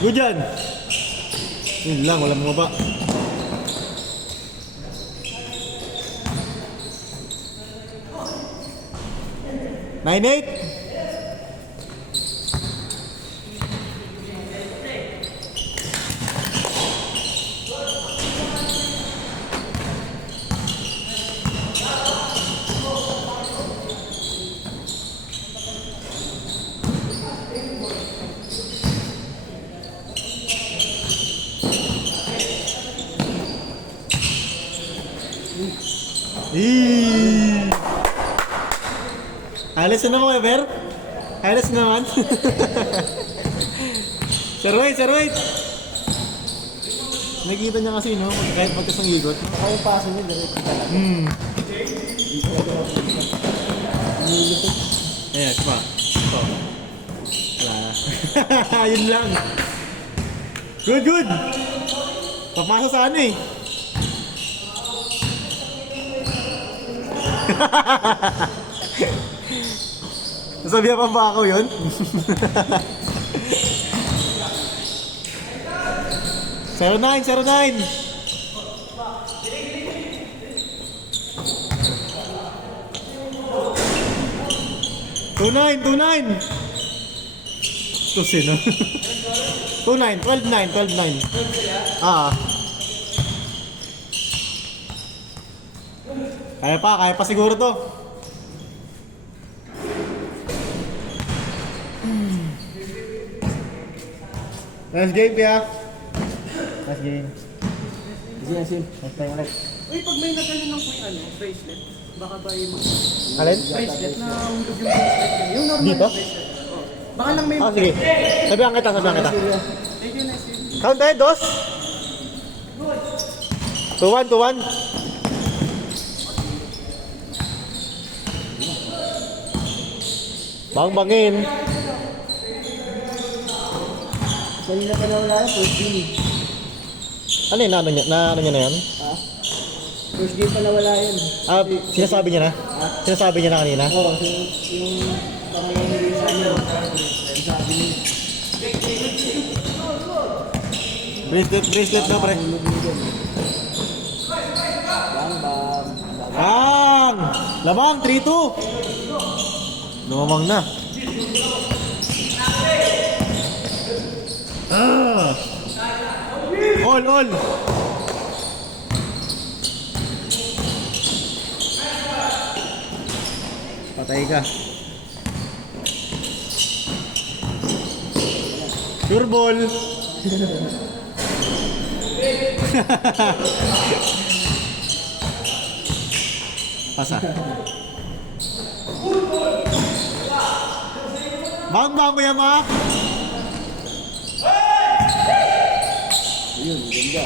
Good yan. Yun lang, walang bumaba. Nine, eight. Alis na naman, Ever? Alis na naman? Sir, wait! Nakikita niya kasi, no? Kahit magkasang ikot. Baka yung paso niya, diretso talaga. Ayan, pa. Ito. Wala na. Yun lang. Good! Papasa sa ano eh. Nasabihan pa ba ako yun? Zero nine. 29. Tusin na. 29, 12-9. Kaya pa siguro to. Nice game, Pia. Nice game. Sige. Next time ulit. Uy, pag may nagano ng po yung bracelet, baka ba yung Alin? bracelet na hulog yung bracelet niya. Yung normal Dito? bracelet. Oh. Baka lang may... Sige. Sabihan kita. Thank you, nice game. Count tayo, dos. 2-1. Bangin. Kanina pa na wala yan, first game. Ano yun? Ano niya na yan? Ha? First game pa na wala yan. Sinasabi niya na? Sinasabi niya na kanina? Oo, yung pangalawang release niya. Sabi niya. Bracelet na, pre. Hulog niya dyan. Bang! Lamang, 3-2. Lumamang na. All. Patay ka. Sure ball. Pasa. Bang Kuya Mac. Ayun, ganda.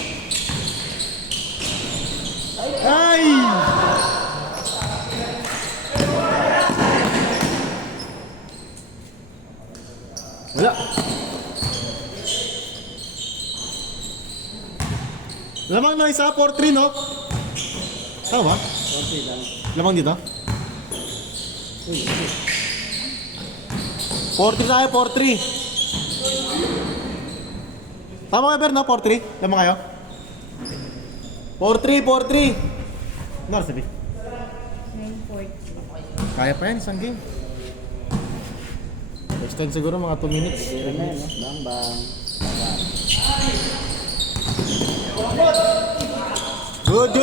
Ay! Wala. Lamang na isa, 4-3, no? Tama ba? Okay lang. Lamang dito? 4-3 tayo, 4-3. Tama kayo, Ber, no? 4-3? Lamang kayo? 4-3. Ano sabi? 9-4. Kaya pa yan, isang game. Extend siguro mga 2 minutes. Zero na yan, no? Bang. Good.